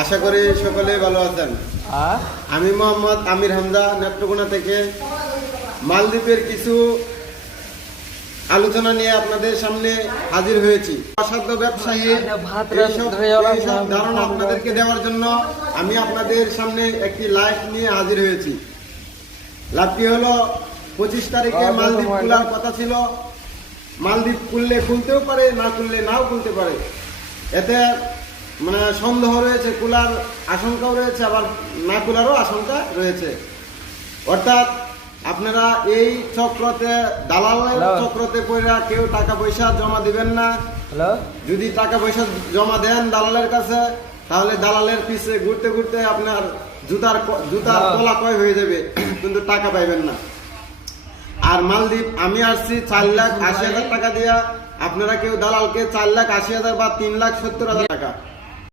আশা করি সকলে ভালো আছেন। আমি মোহাম্মদ আমির হামজা নেত্রকোনা থেকে মালদ্বীপের কিছু আলোচনা নিয়ে আপনাদের সামনে হাজির হয়েছি। অসাধ্য ব্যবসায়ী এইসব ধারণা আপনাদেরকে দেওয়ার জন্য আমি আপনাদের সামনে একটি লাইভ নিয়ে হাজির হয়েছি। লাইভটি হলো 25 তারিখে মালদ্বীপ খোলার কথা ছিল। মালদ্বীপ খুললে খুলতেও পারে, না খুললে নাও খুলতে পারে। এতে মানে সন্দেহ রয়েছে, খোলার আশঙ্কাও রয়েছে, আবার না খোলারও আশঙ্কা রয়েছে। অর্থাৎ আপনারা এই চক্রতে, দালালের চক্রতে পড়ে কেউ টাকা পয়সা জমা দিবেন না। যদি টাকা পয়সা জমা দেন দালালের কাছে, তাহলে দালালের পিছে ঘুরতে ঘুরতে আপনার জুতার তলা কয় হয়ে যাবে, কিন্তু টাকা পাইবেন না। আর মালদ্বীপ আমি আসছি 4,80,000 টাকা দিয়া। আপনারা কেউ দালালকে 4,80,000 বা 3,70,000 টাকা